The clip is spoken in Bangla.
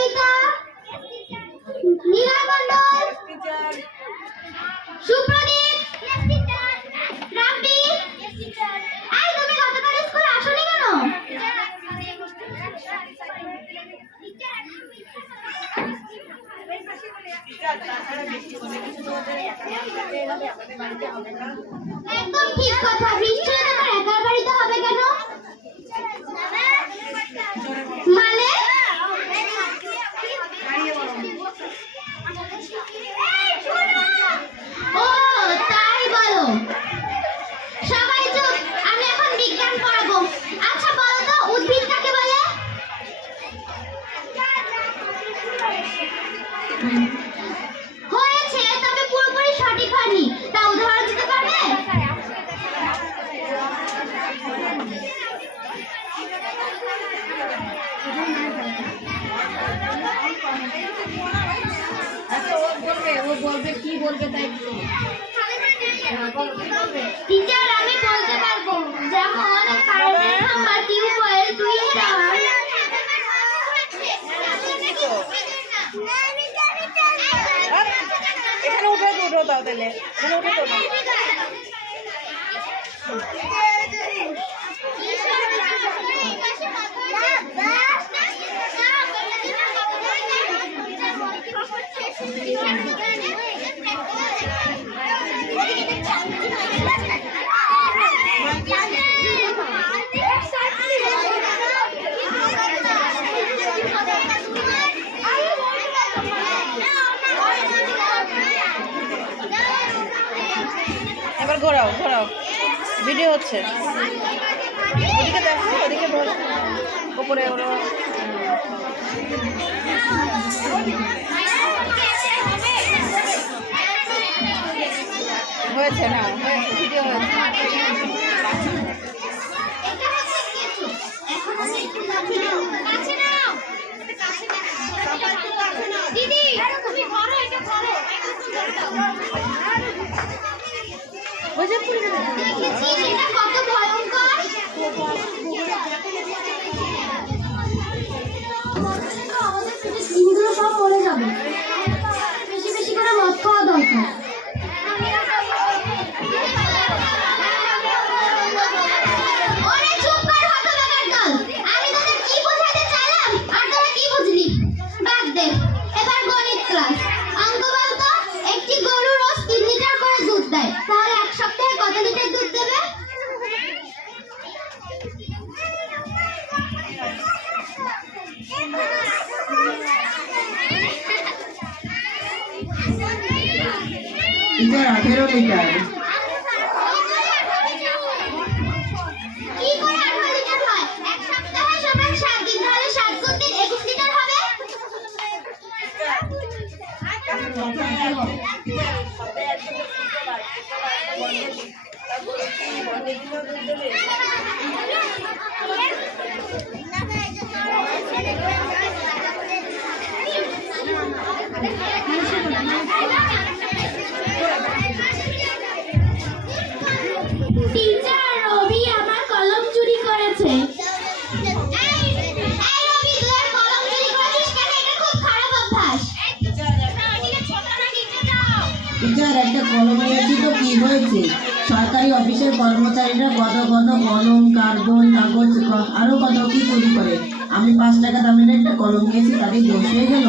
অপরাজিতা নীলা মণ্ডল। সুপ্রদীপ। রাব্বি তুমি গতকাল স্কুলে আসোনি কেন? একদম ঠিক কথা বৃষ্টি তোমার একার বাড়িতে হবে কেন? মানে হয়েছে তবে পুরোপুরি সঠিক হয়নি। তা উদাহরণ দিতে পারবে? আচ্ছা ও বলবে কি বলবে তাই টিচার আমি বলতে পারব যেমন কারেন্টের খাম্বা টিউবওয়েল দুই দাও তাহলে উঠে তো দাও। এবার ঘোরাও ঘোরাও। ভিডিও হচ্ছে। ওদিকে দেখো, ওদিকে উপরে ওরা হয়েছে না, হয়েছে, ভিডিও হয়েছে। দিদি তুমি এটা দেখেছিস এটা কত ভয়ঙ্কর? টিচার আঠেরো লিটার কি করে টিচার একটা কলম নিয়েছি তো কি হয়েছে? সরকারি অফিসের কর্মচারীরা কত কত কলম কার্বন কাগজ আরও আরও কত কী তৈরি করে। আমি পাঁচ টাকা দামের একটা কলম নিয়েছি তাদের দোষ হয়ে গেল।